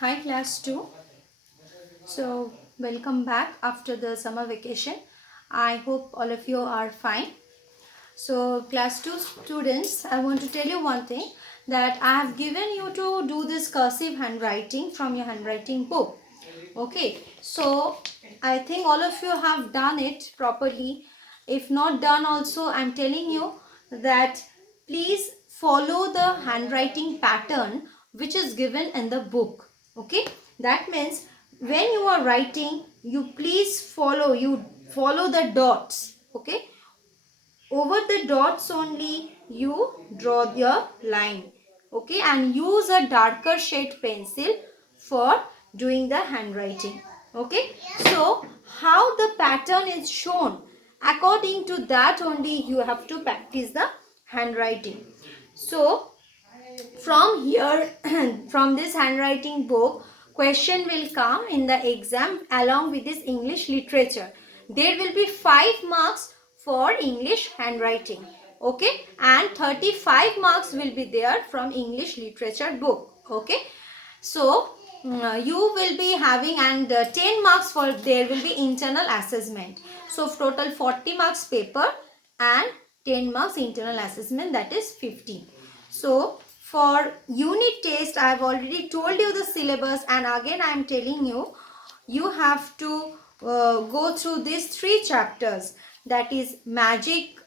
Hi class 2. So welcome back after the summer vacation. I hope all of you are fine. So class 2 students, I want to tell you one thing, that I have given you to do this cursive handwriting from your handwriting book. Okay, so I think all of you have done it properly. If not done also, I am telling you that please follow the handwriting pattern which is given in the book. Okay, that means when you are writing, you please follow the dots. Okay, over the dots only you draw your line. Okay, and use a darker shade pencil for doing the handwriting. Okay, so how the pattern is shown, according to that only you have to practice the handwriting. So from here from this handwriting book, question will come in the exam along with this English literature. There will be 5 marks for English handwriting. Okay, and 35 marks will be there from English literature book. Okay, so you will be having, and 10 marks for there will be internal assessment. So total 40 marks paper and 10 marks internal assessment, that is 50. So for unit test, I have already told you the syllabus, and again I am telling you, you have to go through these 3 chapters, that is magic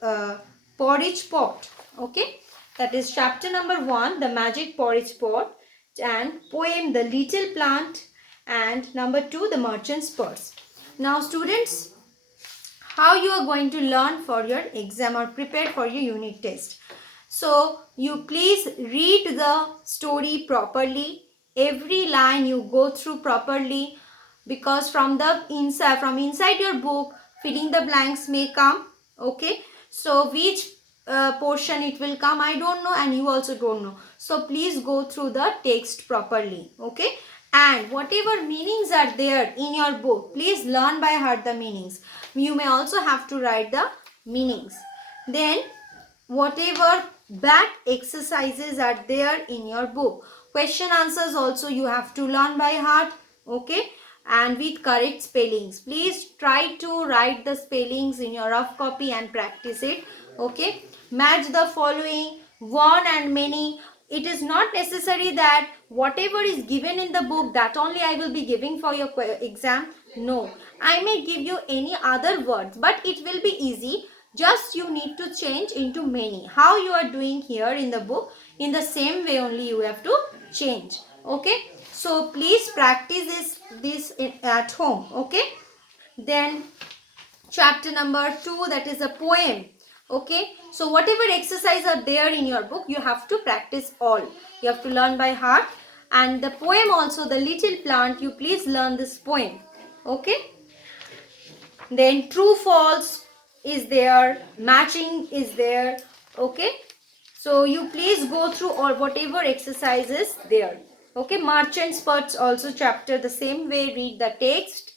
porridge pot. Okay, that is chapter number 1, the magic porridge pot, and poem the little plant, and number 2, the merchant's purse. Now students, how you are going to learn for your exam or prepare for your unit test. So you please read the story properly. Every line you go through properly, because from inside your book, filling the blanks may come. Okay, so which portion it will come, I don't know, and you also don't know. So please go through the text properly. Okay, and whatever meanings are there in your book, please learn by heart the meanings. You may also have to write the meanings. Then whatever back exercises are there in your book, question answers also you have to learn by heart. Okay, and with correct spellings. Please try to write the spellings in your rough copy and practice it. Okay, match the following, one and many. It is not necessary that whatever is given in the book, that only I will be giving for your exam. No, I may give you any other words, but it will be easy. Just you need to change into many. How you are doing here in the book, in the same way only you have to change. Okay, so please practice this at home. Okay, then chapter number 2, that is a poem. Okay, so whatever exercise are there in your book, you have to practice all. You have to learn by heart. And the poem also, the little plant, you please learn this poem. Okay, then true false is there, matching is there. Okay, so you please go through all whatever exercises there. Okay, merchant's purse also chapter the same way, read the text.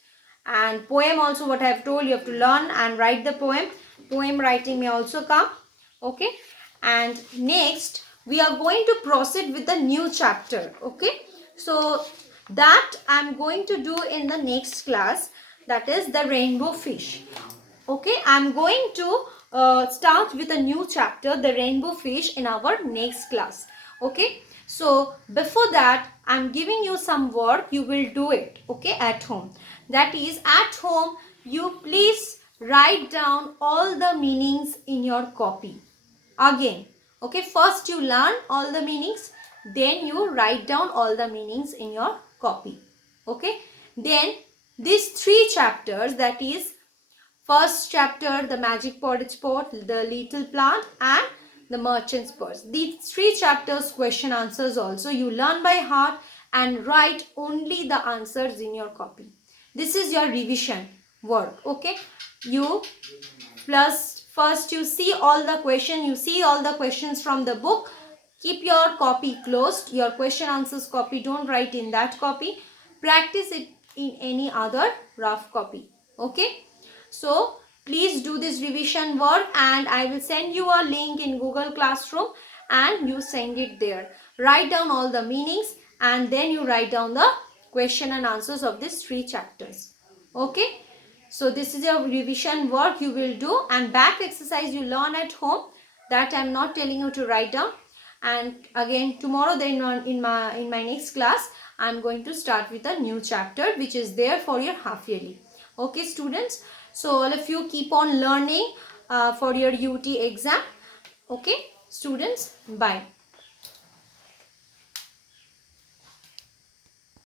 And poem also, what I have told, you have to learn and write the poem. Poem writing may also come. Okay, and next we are going to proceed with the new chapter. Okay, so that I am going to do in the next class, that is the rainbow fish. Okay, I am going to start with a new chapter, the rainbow fish, in our next class. Okay, so before that I am giving you some work, you will do it. Okay, at home. That is, at home you please write down all the meanings in your copy. Again, okay, first you learn all the meanings, then you write down all the meanings in your copy. Okay, then these 3 chapters, that is first chapter, the magic porridge pot, the little plant, and the merchant's purse. These 3 chapters question answers also you learn by heart and write only the answers in your copy. This is your revision work. Okay, you plus first you see all the questions from the book. Keep your copy closed, your question answers copy, don't write in that copy. Practice it in any other rough copy. Okay, so please do this revision work, and I will send you a link in Google Classroom and you send it there. Write down all the meanings and then you write down the question and answers of these 3 chapters. Okay. So this is a revision work you will do, and back exercise you learn at home, that I am not telling you to write down. And again tomorrow then in my next class I am going to start with a new chapter which is there for your half yearly. Okay students, so all of you keep on learning for your UT exam. Okay students, bye.